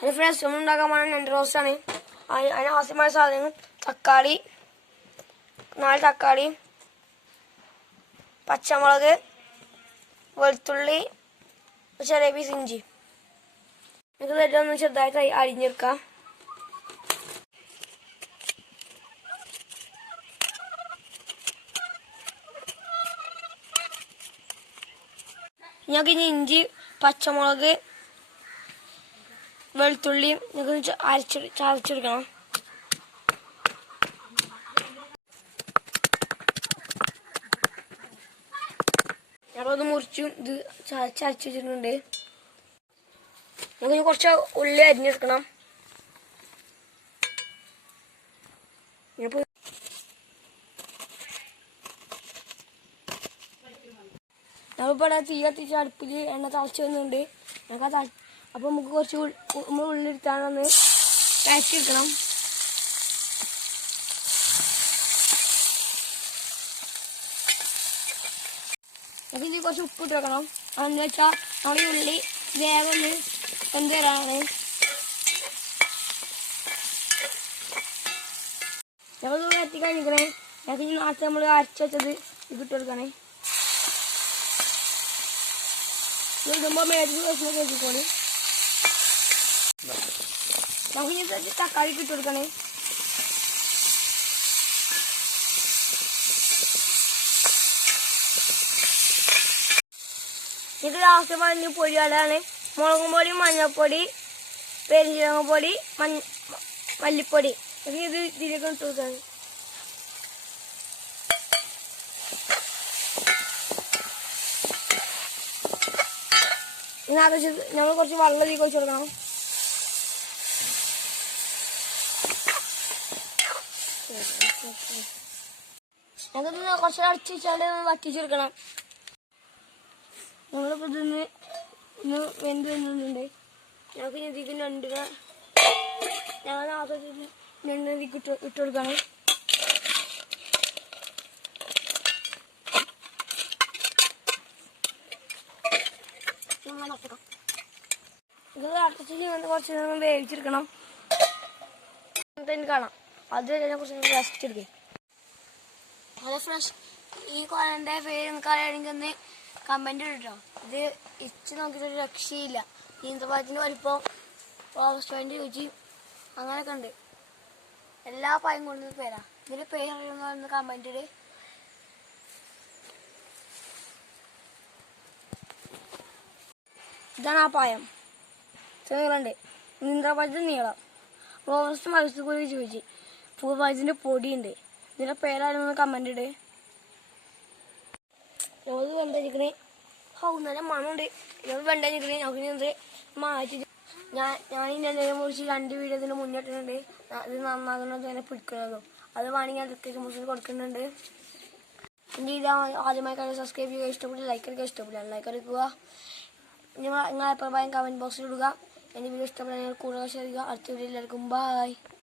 Hello friends, നമ്മൾ ഉണ്ടാക്കാൻ പോകുന്ന രണ്ട് റോസ്റ്റാണ്. അതിന് ആവശ്യമായ സാധനങ്ങൾ തക്കാളി, 4 തക്കാളി, പച്ചമുളക്, വെളുത്തുള്ളി, ചെറിയ പീസ് ഇഞ്ചി. ഇത് ഒന്ന് ചെറുതായിട്ട് അരിഞ്ഞെടുക്കാം. ഞങ്ങൾക്ക് ഇനി ഇഞ്ചി, പച്ചമുളക്, വെളുത്തുള്ളി ഞങ്ങൾക്ക് ചതച്ചെടുക്കണം. ഞങ്ങളത് മുറിച്ചും ഇത് ചതച്ച് വെച്ചിട്ടുണ്ട്. ഞങ്ങൾക്ക് കുറച്ച് ഉള്ളി അരിഞ്ഞെടുക്കണം. ഞങ്ങളിപ്പോൾ തീ കത്തിച്ച് അടുപ്പിൽ എണ്ണ തിളച്ച് വരുന്നുണ്ട്. ഞങ്ങൾക്ക് അപ്പോൾ നമുക്ക് കുറച്ച് നമ്മൾ ഉള്ളിലെടുത്താണൊന്ന് വഴറ്റിയെടുക്കണം. നമുക്ക് ഇതിൽ കുറച്ച് ഉപ്പിട്ട് വെക്കണം. അതെന്ന് വെച്ചാൽ നമ്മൾ ഈ ഉള്ളി വേഗം ഒന്ന് വെന്ത് തരാനാണ്. ഞങ്ങൾ വഴറ്റി കഴിഞ്ഞിരിക്കണേ. ഞങ്ങൾക്ക് ഈ നാട്ടിൽ നമ്മൾ അരച്ച് വെച്ചത് ഇതിട്ട് കൊടുക്കണേ. ഇടുമ്പോൾ മേടിച്ച് ദിവസം കേൾക്കിക്കോളി. നമുക്ക് ഇനി തക്കാളി ഇട്ട് കൊടുക്കണേ. ഇത് ലാസ്റ്റ് പറഞ്ഞ പൊടികളാണ്: മുളകും പൊടി, മഞ്ഞൾപ്പൊടി, പെരുംജീരകം പൊടി, മല്ലിപ്പൊടി. ഇത് ഇതിലേക്ക് ഇട്ട് കൊടുക്കണം. ഇതിനകത്ത് ഞങ്ങൾ കുറച്ച് വെള്ളം ഇതിലേക്ക് ഒഴിച്ച് കൊടുക്കണം. ഞങ്ങൾക്ക് കുറച്ച് അടച്ച് വെച്ചാൽ വറ്റിച്ചെടുക്കണം. ഞങ്ങളിപ്പോൾ ഇന്ന് വെന്ത് വരുന്നുണ്ട്. ഞങ്ങൾക്ക് ഇതിക്ക് ഞങ്ങൾ ഇതിക്ക് ഇട്ട് കൊടുക്കണം. ഇത് അടച്ച് കുറച്ച് നേരം വേവിച്ചെടുക്കണം. കാണാം. അത് കുറച്ച് റെസ്റ്റ് എടുക്കും. ഹലോ ഫ്രണ്ട്സ്, ഈ കോലൻ്റെ പേര് നിങ്ങൾക്ക് അറിയണമെങ്കിൽ ഒന്ന് കമൻറ്റ് ഇട്ടോ. ഇത് ഇച്ച് നോക്കിയിട്ടൊരു രക്ഷയില്ല. ഈന്തപ്പഴത്തിൻ്റെ വലിപ്പം, റോസ്റ്റോയിൻ്റെ രുചി അങ്ങനെയൊക്കെ ഉണ്ട്. എല്ലാ പഴം കൊണ്ടുവന്ന പേരാ. ഇതിൻ്റെ പേര് അറിയുന്ന കമൻറ്റിൽ. ഇതാണ് ആ പഴം. നീളമുണ്ട്. ഈന്തപ്പഴത്തിന് നീളം. റോസ്റ്റ് മത്സ്യക്കൂടി ചോദിച്ചു. പൂപ്പഴത്തിൻ്റെ പൊടിയുണ്ട്. ഇതിൻ്റെ പേരായിരുന്നു കമൻറ്റ് ഇട്. ഞങ്ങൾ വെണ്ടരിക്കണേ. നല്ല മണമുണ്ട്. ഞങ്ങൾ വെണ്ടരിക്കണേ. ഞങ്ങൾക്ക് മാറ്റി ഞാൻ ഇതിനെ കുറിച്ച് 2 വീഡിയോ ഇതിന് മുന്നിട്ടിട്ടുണ്ട്. ഇത് നന്നാകുന്നതും അതിനെ പിടിക്കുന്നതും. അത് വേണമെങ്കിൽ അതൊക്കെ മുറിച്ച് കൊടുക്കുന്നുണ്ട്. എൻ്റെ ഇത് ആദ്യമായി കാര്യം സബ്സ്ക്രൈബ് ചെയ്യുക. ഇഷ്ടപ്പെട്ടില്ല ലൈക്ക് എടുക്കുക. ഇഷ്ടപ്പെട്ടില്ല ലൈക്ക് എടുക്കുക. നിങ്ങളെ അഭിപ്രായം കമൻറ്റ് ബോക്സിൽ ഇടുക. എൻ്റെ വീഡിയോ ഇഷ്ടപ്പെട്ടാൽ നിങ്ങൾ കൂടുതൽ ഷെയർ ചെയ്യുക. അടുത്ത വീഡിയോയിൽ എല്ലാവർക്കും ബൈ.